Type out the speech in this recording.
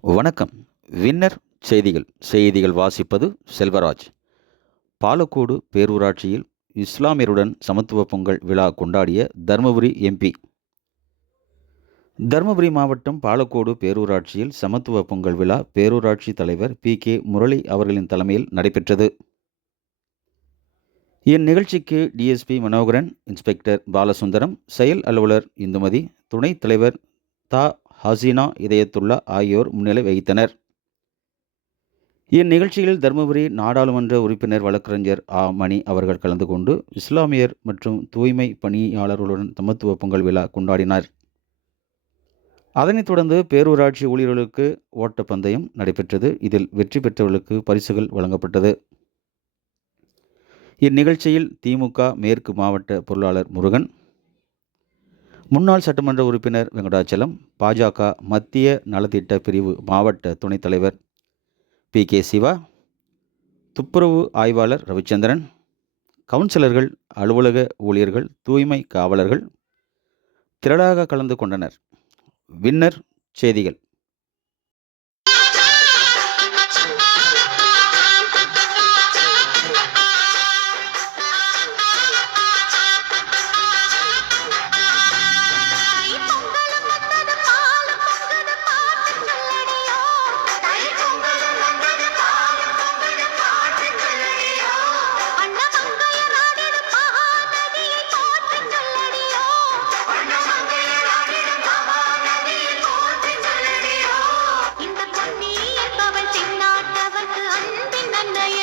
வணக்கம். வின்னர் செய்திகள். செய்திகள் வாசிப்பது செல்வராஜ். பாலக்கோடு பேரூராட்சியில் இஸ்லாமியருடன் சமத்துவ பொங்கல் விழா கொண்டாடிய தருமபுரி எம்பி. தருமபுரி மாவட்டம் பாலக்கோடு பேரூராட்சியில் சமத்துவ பொங்கல் விழா பேரூராட்சி தலைவர் பி கே முரளி அவர்களின் தலைமையில் நடைபெற்றது. இந்நிகழ்ச்சிக்கு டிஎஸ்பி மனோகரன் இன்ஸ்பெக்டர் பாலசுந்தரம் செயல் அலுவலர் இந்துமதி துணைத் தலைவர் தா ஹசீனா இதயத்துல்லா ஆகியோர் முன்னிலை வகித்தனர். இந்நிகழ்ச்சியில் தருமபுரி நாடாளுமன்ற உறுப்பினர் வழக்கறிஞர் ஆ. மணி அவர்கள் கலந்து கொண்டு இஸ்லாமியர் மற்றும் தூய்மை பணியாளர்களுடன் சமத்துவ பொங்கல் விழா கொண்டாடினார். அதனைத் தொடர்ந்து பேரூராட்சி ஊழியர்களுக்கு ஓட்டப்பந்தயம் நடைபெற்றது. இதில் வெற்றி பெற்றவர்களுக்கு பரிசுகள் வழங்கப்பட்டது. இந்நிகழ்ச்சியில் திமுக மேற்கு மாவட்ட பொருளாளர் முருகன் முன்னாள் சட்டமன்ற உறுப்பினர் வெங்கடாச்சலம் பாஜக மத்திய நலத்திட்ட பிரிவு மாவட்ட துணைத் தலைவர் பி. கே. சிவா துப்புரவு ஆய்வாளர் ரவிச்சந்திரன் கவுன்சிலர்கள் அலுவலக ஊழியர்கள் தூய்மை காவலர்கள் திரளாக கலந்து கொண்டனர். வின்னர் செய்திகள். नया